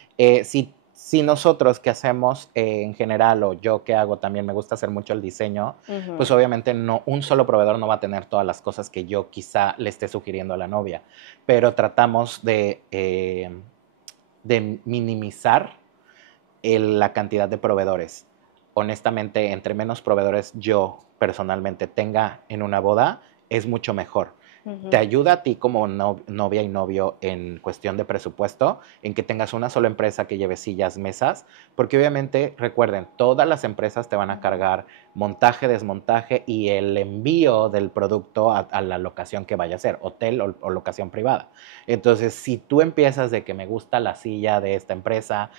si nosotros que hacemos en general, o yo que hago también, me gusta hacer mucho el diseño, pues obviamente no, un solo proveedor no va a tener todas las cosas que yo quizá le esté sugiriendo a la novia, pero tratamos de minimizar la cantidad de proveedores. Honestamente, entre menos proveedores yo personalmente tenga en una boda, es mucho mejor. Te ayuda a ti como novia y novio en cuestión de presupuesto, en que tengas una sola empresa que lleve sillas, mesas, porque obviamente, recuerden, todas las empresas te van a cargar montaje, desmontaje y el envío del producto a la locación que vaya a ser, hotel o locación privada. Entonces, si tú empiezas de que me gusta la silla de esta empresa,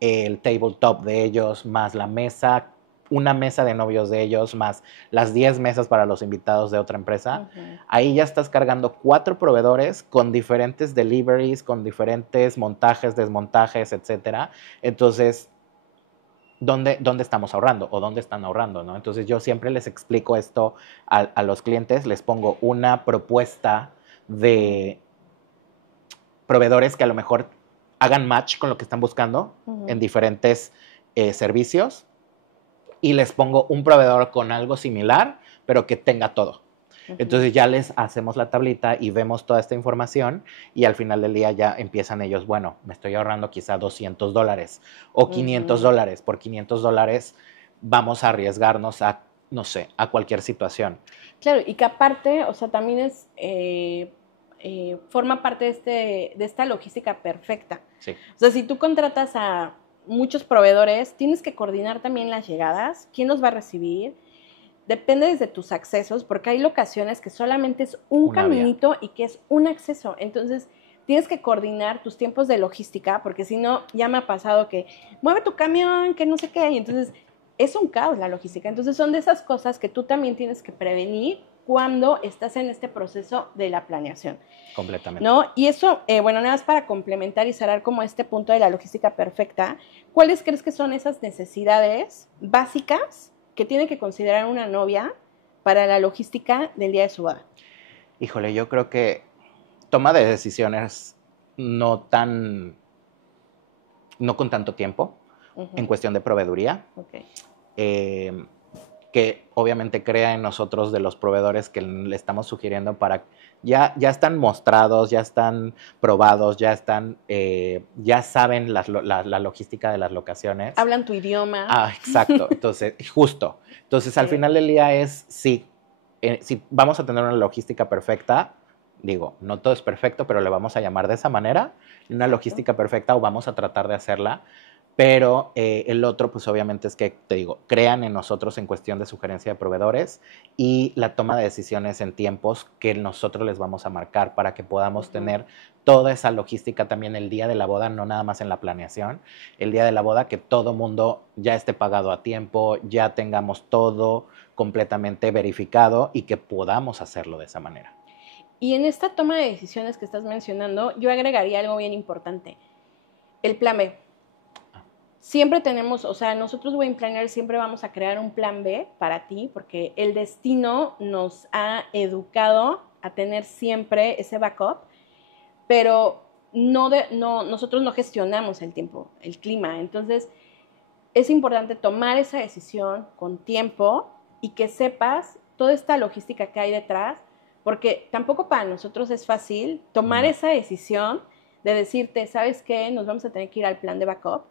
el tabletop de ellos, más la mesa, una mesa de novios de ellos, más las 10 mesas para los invitados de otra empresa, ahí ya estás cargando 4 proveedores con diferentes deliveries, con diferentes montajes, desmontajes, etcétera. Entonces, ¿dónde estamos ahorrando o dónde están ahorrando, ¿no? Entonces, yo siempre les explico esto a los clientes, les pongo una propuesta de proveedores que a lo mejor hagan match con lo que están buscando en diferentes servicios y les pongo un proveedor con algo similar, pero que tenga todo. Entonces ya les hacemos la tablita y vemos toda esta información y al final del día ya empiezan ellos, bueno, me estoy ahorrando quizá $200 o $500. Por $500 vamos a arriesgarnos a, no sé, a cualquier situación. Claro, y que aparte, o sea, también es... forma parte de esta logística perfecta. Sí. O sea, si tú contratas a muchos proveedores, tienes que coordinar también las llegadas, quién los va a recibir, depende desde tus accesos, porque hay locaciones que solamente es un caminito y que es un acceso, entonces tienes que coordinar tus tiempos de logística, porque si no, ya me ha pasado que mueve tu camión, que no sé qué, y entonces es un caos la logística. Entonces son de esas cosas que tú también tienes que prevenir cuando estás en este proceso de la planeación. Completamente. ¿No? Y eso, bueno, nada más para complementar y cerrar como este punto de la logística perfecta, ¿cuáles crees que son esas necesidades básicas que tiene que considerar una novia para la logística del día de su boda? Híjole, yo creo que toma de decisiones no con tanto tiempo, en cuestión de proveeduría, Okay. Que obviamente crea en nosotros de los proveedores que le estamos sugiriendo para, ya están mostrados, ya están probados, ya saben la logística de las locaciones. Hablan tu idioma. Ah, exacto, entonces, justo. Entonces, al final del día es, sí, si vamos a tener una logística perfecta, digo, no todo es perfecto, pero le vamos a llamar de esa manera, una logística perfecta, o vamos a tratar de hacerla, pero el otro, pues obviamente es que, te digo, crean en nosotros en cuestión de sugerencia de proveedores y la toma de decisiones en tiempos que nosotros les vamos a marcar para que podamos tener toda esa logística también el día de la boda, no nada más en la planeación, el día de la boda, que todo mundo ya esté pagado a tiempo, ya tengamos todo completamente verificado y que podamos hacerlo de esa manera. Y en esta toma de decisiones que estás mencionando, yo agregaría algo bien importante, el plan B. Siempre tenemos, o sea, nosotros Wedding Planner siempre vamos a crear un plan B para ti, porque el destino nos ha educado a tener siempre ese backup, pero nosotros no gestionamos el tiempo, el clima. Entonces, es importante tomar esa decisión con tiempo y que sepas toda esta logística que hay detrás, porque tampoco para nosotros es fácil tomar esa decisión de decirte, ¿sabes qué? Nos vamos a tener que ir al plan de backup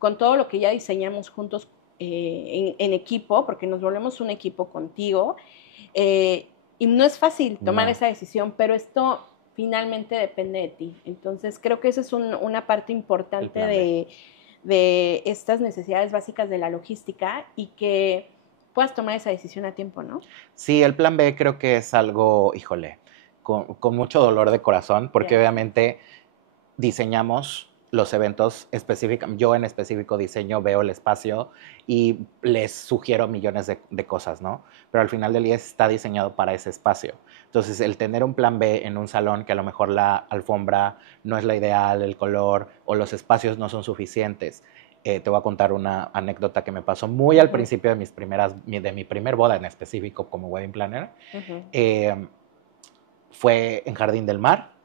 con todo lo que ya diseñamos juntos en equipo, porque nos volvemos un equipo contigo. Y no es fácil tomar esa decisión, pero esto finalmente depende de ti. Entonces, creo que esa es una parte importante de estas necesidades básicas de la logística y que puedas tomar esa decisión a tiempo, ¿no? Sí, el plan B creo que es algo, híjole, con mucho dolor de corazón, porque obviamente diseñamos los eventos específicos, yo en específico diseño, veo el espacio y les sugiero millones de cosas, ¿no? Pero al final del día está diseñado para ese espacio. Entonces, el tener un plan B en un salón que a lo mejor la alfombra no es la ideal, el color o los espacios no son suficientes. Te voy a contar una anécdota que me pasó muy al principio de mi primer boda en específico como wedding planner. Fue en Jardín del Mar.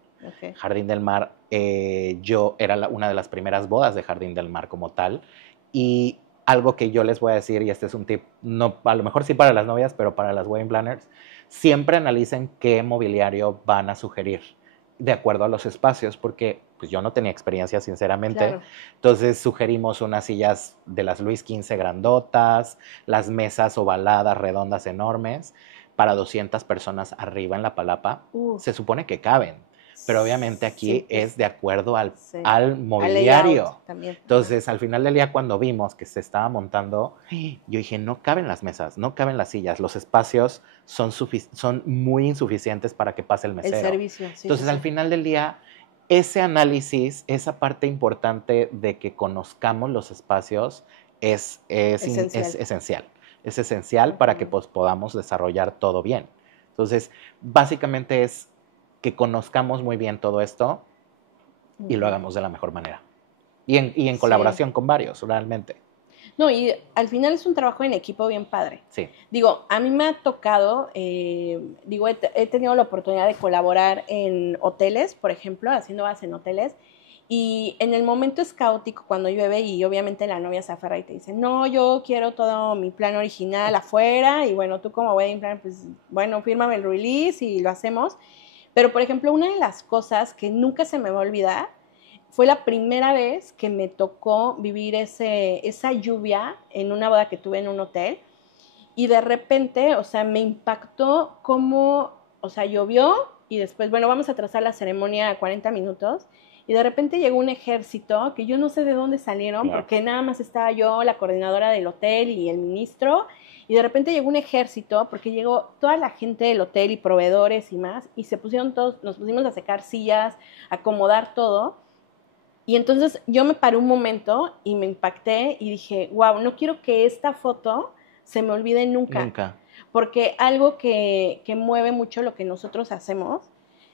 Jardín del Mar, yo era una de las primeras bodas de Jardín del Mar como tal, y algo que yo les voy a decir, y este es un tip, no, a lo mejor sí para las novias, pero para las wedding planners, siempre analicen qué mobiliario van a sugerir de acuerdo a los espacios, porque pues yo no tenía experiencia sinceramente, entonces sugerimos unas sillas de las Luis XV grandotas, las mesas ovaladas, redondas, enormes, para 200 personas arriba en la palapa, se supone que caben. Pero obviamente aquí es de acuerdo al mobiliario. Entonces, al final del día, cuando vimos que se estaba montando, yo dije, no caben las mesas, no caben las sillas, los espacios son muy insuficientes para que pase el mesero. El servicio, Entonces, al final del día, ese análisis, esa parte importante de que conozcamos los espacios es esencial. Es esencial para que pues, podamos desarrollar todo bien. Entonces, básicamente es que conozcamos muy bien todo esto y lo hagamos de la mejor manera. Y en colaboración con varios, realmente. No, y al final es un trabajo en equipo bien padre. Sí. Digo, a mí me ha tocado, he tenido la oportunidad de colaborar en hoteles, por ejemplo, haciendo bodas en hoteles, y en el momento es caótico cuando llueve y obviamente la novia se aferra y te dice, no, yo quiero todo mi plan original afuera, y bueno, tú como wedding planner, pues bueno, fírmame el release y lo hacemos. Pero, por ejemplo, una de las cosas que nunca se me va a olvidar fue la primera vez que me tocó vivir esa lluvia en una boda que tuve en un hotel. Y de repente, o sea, me impactó cómo, o sea, llovió y después, bueno, vamos a trazar la ceremonia a 40 minutos. Y de repente llegó un ejército que yo no sé de dónde salieron, porque nada más estaba yo, la coordinadora del hotel y el ministro. Y de repente llegó un ejército porque llegó toda la gente del hotel y proveedores y más, y se pusieron todos, nos pusimos a secar sillas, a acomodar todo. Y entonces yo me paré un momento y me impacté y dije, wow, no quiero que esta foto se me olvide nunca. Nunca. Porque algo que mueve mucho lo que nosotros hacemos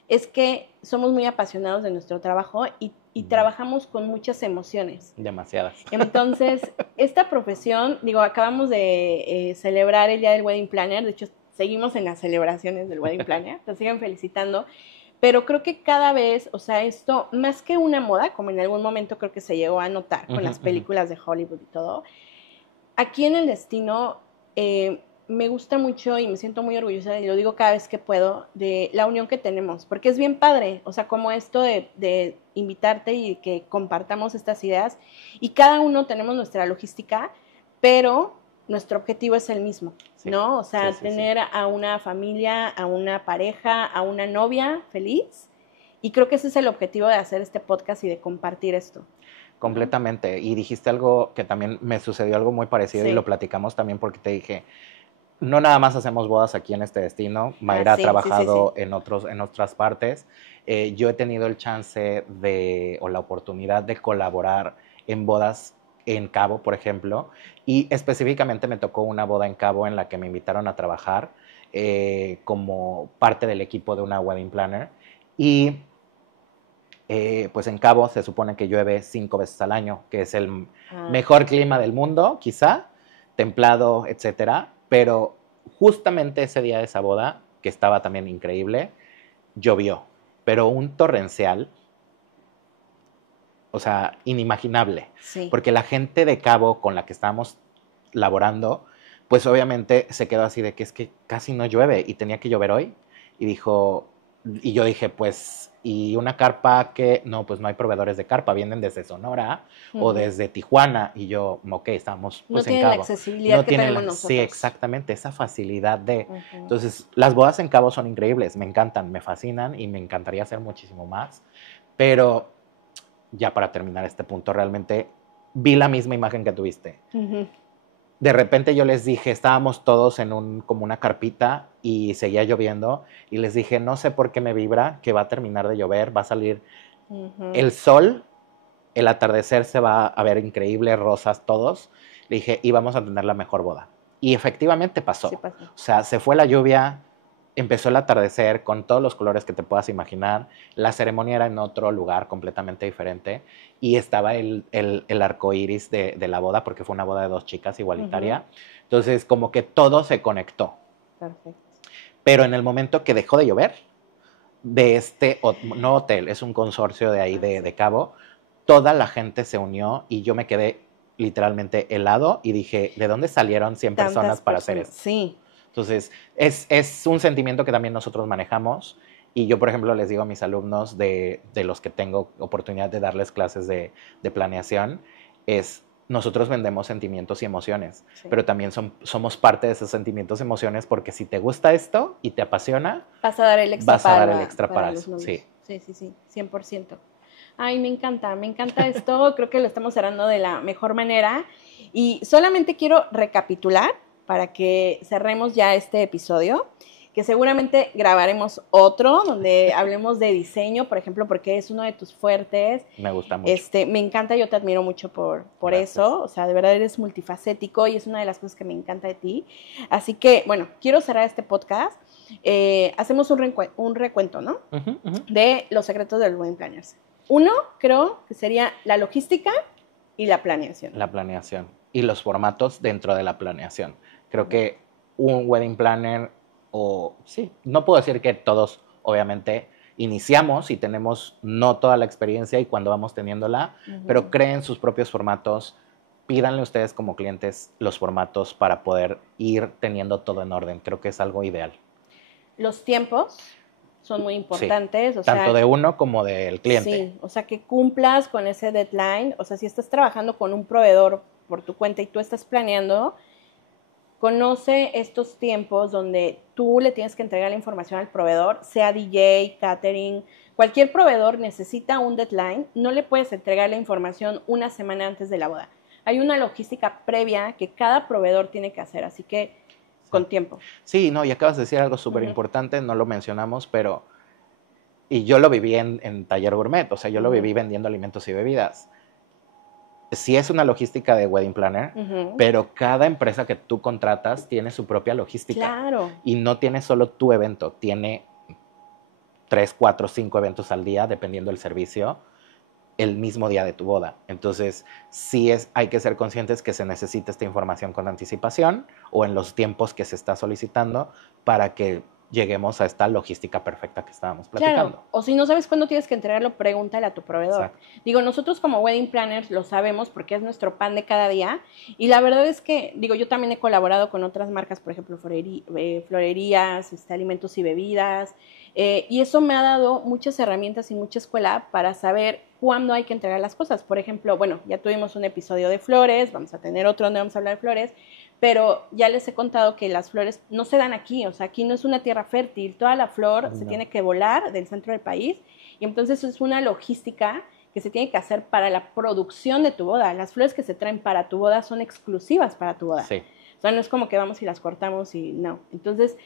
es que somos muy apasionados de nuestro trabajo y trabajamos con muchas emociones. Demasiadas. Entonces, esta profesión, digo, acabamos de celebrar el Día del Wedding Planner, de hecho, seguimos en las celebraciones del Wedding Planner, te siguen felicitando, pero creo que cada vez, o sea, esto, más que una moda, como en algún momento creo que se llegó a notar con las películas de Hollywood y todo, aquí en el destino me gusta mucho y me siento muy orgullosa, y lo digo cada vez que puedo, de la unión que tenemos, porque es bien padre, o sea, como esto de invitarte y que compartamos estas ideas, y cada uno tenemos nuestra logística, pero nuestro objetivo es el mismo, sí, ¿no? O sea, tener a una familia, a una pareja, a una novia feliz, y creo que ese es el objetivo de hacer este podcast y de compartir esto. Completamente. Y dijiste algo que también me sucedió algo muy parecido y lo platicamos también porque te dije, no nada más hacemos bodas aquí en este destino, Mayra ha trabajado en otras partes. Yo he tenido el chance o la oportunidad de colaborar en bodas en Cabo, por ejemplo, y específicamente me tocó una boda en Cabo en la que me invitaron a trabajar como parte del equipo de una wedding planner. Y pues en Cabo se supone que llueve 5 veces al año, que es el mejor clima del mundo, quizá, templado, etcétera, pero justamente ese día de esa boda, que estaba también increíble, llovió, pero un torrencial, o sea, inimaginable, porque la gente de Cabo con la que estábamos laborando, pues obviamente se quedó así de que es que casi no llueve y tenía que llover hoy, y yo dije, pues, y una carpa que, no, pues no hay proveedores de carpa, vienen desde Sonora o desde Tijuana, y yo, ok, estamos pues no en Cabo. La accesibilidad no que tenemos nosotros. Sí, exactamente, esa facilidad de... Entonces, las bodas en Cabo son increíbles, me encantan, me fascinan y me encantaría hacer muchísimo más, pero ya para terminar este punto, realmente vi la misma imagen que tuviste. De repente yo les dije, estábamos todos en como una carpita y seguía lloviendo, y les dije, no sé por qué me vibra que va a terminar de llover, va a salir el sol, el atardecer se va a ver increíble, rosas, todos. Le dije, y vamos a tener la mejor boda. Y efectivamente pasó. Sí, pasó. O sea, se fue la lluvia, empezó el atardecer con todos los colores que te puedas imaginar. La ceremonia era en otro lugar completamente diferente y estaba el arco iris de la boda, porque fue una boda de 2 chicas igualitaria. Entonces, como que todo se conectó. Perfecto. Pero en el momento que dejó de llover, de no hotel, es un consorcio de ahí de Cabo, toda la gente se unió y yo me quedé literalmente helado y dije, ¿de dónde salieron 100 personas para hacer esto? Sí. Entonces, es un sentimiento que también nosotros manejamos, y yo, por ejemplo, les digo a mis alumnos de los que tengo oportunidad de darles clases de planeación, nosotros vendemos sentimientos y emociones, pero también somos parte de esos sentimientos y emociones, porque si te gusta esto y te apasiona, vas a dar el extra para eso. Sí, 100%. Ay, me encanta esto, creo que lo estamos cerrando de la mejor manera, y solamente quiero recapitular para que cerremos ya este episodio, que seguramente grabaremos otro donde hablemos de diseño, por ejemplo, porque es uno de tus fuertes. Me gusta mucho. Me encanta, yo te admiro mucho por eso, o sea, de verdad eres multifacético y es una de las cosas que me encanta de ti. Así que, bueno, quiero cerrar este podcast. Hacemos un recuento, ¿no? De los secretos del wedding planners. Uno, creo que sería la logística y la planeación. La planeación y los formatos dentro de la planeación. Creo que un wedding planner, no puedo decir que todos, obviamente, iniciamos y tenemos no toda la experiencia, y cuando vamos teniéndola, pero creen sus propios formatos, pídanle ustedes como clientes los formatos para poder ir teniendo todo en orden. Creo que es algo ideal. Los tiempos son muy importantes. Sí, tanto de uno como del cliente. Sí, o sea, que cumplas con ese deadline. O sea, si estás trabajando con un proveedor por tu cuenta y tú estás planeando, conoce estos tiempos donde tú le tienes que entregar la información al proveedor, sea DJ, catering, cualquier proveedor necesita un deadline. No le puedes entregar la información una semana antes de la boda. Hay una logística previa que cada proveedor tiene que hacer, así que con tiempo. Sí, no, y acabas de decir algo súper importante, no lo mencionamos, pero Y yo lo viví en Taller Gourmet, o sea, yo lo viví vendiendo alimentos y bebidas. Sí es una logística de wedding planner, pero cada empresa que tú contratas tiene su propia logística. Claro. Y no tiene solo tu evento, tiene 3, 4, 5 eventos al día, dependiendo del servicio, el mismo día de tu boda. Entonces, hay que ser conscientes que se necesita esta información con anticipación o en los tiempos que se está solicitando para que lleguemos a esta logística perfecta que estábamos platicando. Claro, o si no sabes cuándo tienes que entregarlo, pregúntale a tu proveedor. Exacto. Digo, nosotros como wedding planners lo sabemos porque es nuestro pan de cada día y la verdad es que, digo, yo también he colaborado con otras marcas, por ejemplo, florerías, alimentos y bebidas, y eso me ha dado muchas herramientas y mucha escuela para saber cuándo hay que entregar las cosas. Por ejemplo, bueno, ya tuvimos un episodio de flores, vamos a tener otro donde vamos a hablar de flores, pero ya les he contado que las flores no se dan aquí, o sea, aquí no es una tierra fértil, toda la flor se tiene que volar del centro del país y entonces es una logística que se tiene que hacer para la producción de tu boda. Las flores que se traen para tu boda son exclusivas para tu boda. Sí. O sea, no es como que vamos y las cortamos y no. Entonces,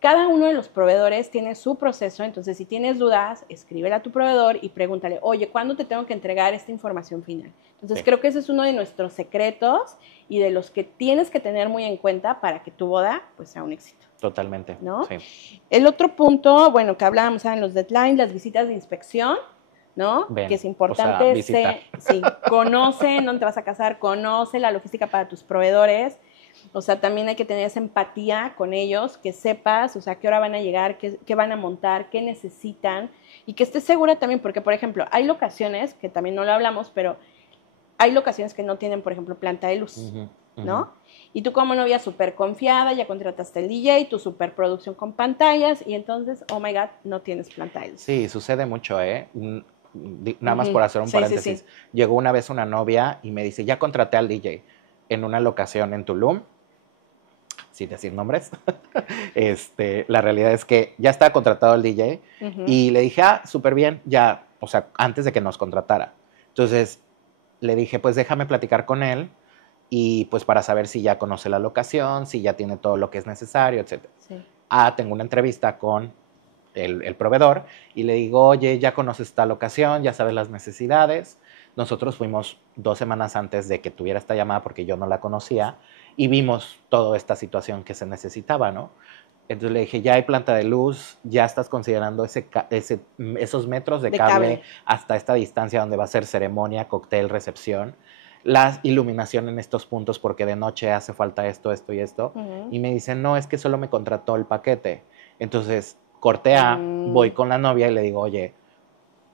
cada uno de los proveedores tiene su proceso, entonces si tienes dudas, escríbele a tu proveedor y pregúntale, oye, ¿cuándo te tengo que entregar esta información final? Entonces creo que ese es uno de nuestros secretos y de los que tienes que tener muy en cuenta para que tu boda pues sea un éxito. Totalmente, ¿no? Sí. El otro punto, bueno, que hablábamos en los deadlines, las visitas de inspección, ¿no? Ven, que es importante, o sea, conoce dónde te vas a casar, conoce la logística para tus proveedores. O sea, también hay que tener esa empatía con ellos, que sepas, o sea, qué hora van a llegar, qué van a montar, qué necesitan y que estés segura también, porque, por ejemplo, hay locaciones, que también no lo hablamos, pero hay locaciones que no tienen, por ejemplo, planta de luz, ¿no? Y tú como novia súper confiada, ya contrataste el DJ, tu superproducción con pantallas y entonces, oh my God, no tienes planta de luz. Sí, sucede mucho, ¿eh? Nada más por hacer un paréntesis. Sí. Llegó una vez una novia y me dice, ya contraté al DJ en una locación en Tulum, sin decir nombres. La realidad es que ya estaba contratado el DJ y le dije, súper bien, ya, o sea, antes de que nos contratara. Entonces, le dije, pues déjame platicar con él y pues para saber si ya conoce la locación, si ya tiene todo lo que es necesario, etc. Sí. Tengo una entrevista con el proveedor y le digo, oye, ya conoces esta locación, ya sabes las necesidades. Nosotros fuimos 2 semanas antes de que tuviera esta llamada porque yo no la conocía y vimos toda esta situación que se necesitaba, ¿no? Entonces le dije, ya hay planta de luz, ya estás considerando esos metros de cable hasta esta distancia donde va a ser ceremonia, cóctel, recepción, la iluminación en estos puntos porque de noche hace falta esto, esto y esto. Y me dicen, no, es que solo me contrató el paquete. Entonces corté voy con la novia y le digo, oye,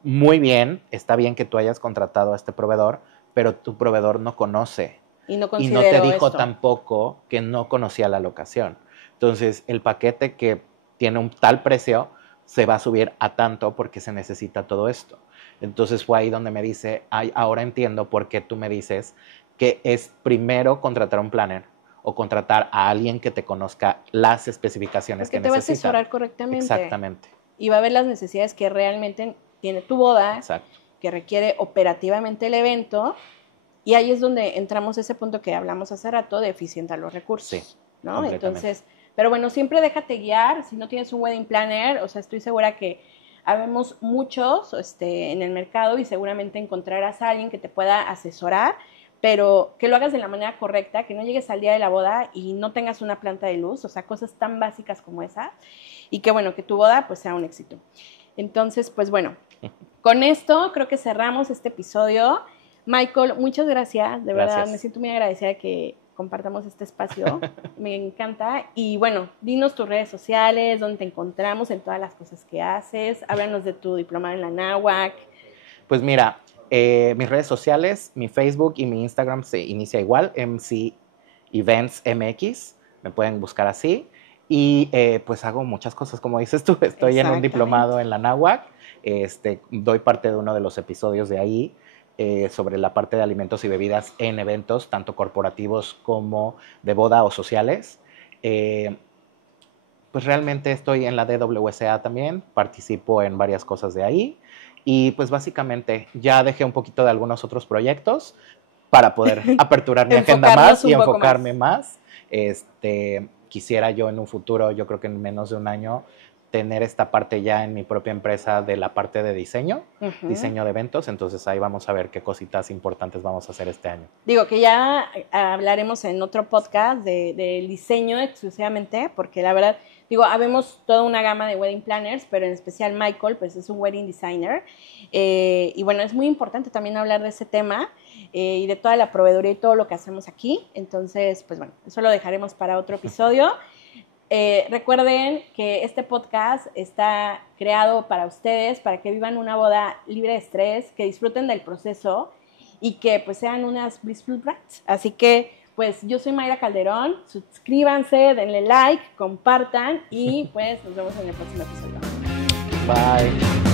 muy bien, está bien que tú hayas contratado a este proveedor, pero tu proveedor no conoce. Y no te dijo tampoco que no conocía la locación. Entonces, el paquete que tiene un tal precio se va a subir a tanto porque se necesita todo esto. Entonces, fue ahí donde me dice, ahora entiendo por qué tú me dices que es primero contratar a un planner o contratar a alguien que te conozca las especificaciones que necesita. Porque te va a asesorar correctamente. Exactamente. Y va a ver las necesidades que realmente tiene tu boda, exacto, que requiere operativamente el evento, y ahí es donde entramos a ese punto que hablamos hace rato de eficientar los recursos, sí, ¿no? Entonces, pero bueno, siempre déjate guiar, si no tienes un wedding planner, o sea, estoy segura que habemos muchos en el mercado y seguramente encontrarás a alguien que te pueda asesorar, pero que lo hagas de la manera correcta, que no llegues al día de la boda y no tengas una planta de luz, o sea, cosas tan básicas como esa, y que bueno, que tu boda pues sea un éxito. Entonces, pues bueno, con esto creo que cerramos este episodio. Michael, muchas gracias, de verdad, me siento muy agradecida de que compartamos este espacio, me encanta. Y bueno, dinos tus redes sociales, dónde te encontramos en todas las cosas que haces, háblanos de tu diplomado en la NAWAC. Pues mira, mis redes sociales, mi Facebook y mi Instagram se inicia igual, MC Events MX, me pueden buscar así. Y pues hago muchas cosas, como dices tú, estoy en un diplomado en la NAWAC, doy parte de uno de los episodios de ahí sobre la parte de alimentos y bebidas en eventos, tanto corporativos como de boda o sociales. Pues realmente estoy en la DWSA también, participo en varias cosas de ahí y pues básicamente ya dejé un poquito de algunos otros proyectos para poder aperturar mi agenda más y enfocarme más. Quisiera yo en un futuro, yo creo que en menos de un año, tener esta parte ya en mi propia empresa de la parte de diseño, Ujú. diseño de eventos, entonces ahí vamos a ver qué cositas importantes vamos a hacer este año. Digo que ya hablaremos en otro podcast del diseño exclusivamente, porque la verdad, digo, habemos toda una gama de wedding planners, pero en especial Michael, pues es un wedding designer. Y bueno, es muy importante también hablar de ese tema y de toda la proveeduría y todo lo que hacemos aquí. Entonces, pues bueno, eso lo dejaremos para otro episodio. Recuerden que este podcast está creado para ustedes, para que vivan una boda libre de estrés, que disfruten del proceso y que pues sean unas blissful brides. Así que pues yo soy Mayra Calderón, suscríbanse, denle like, compartan y pues nos vemos en el próximo episodio. Bye.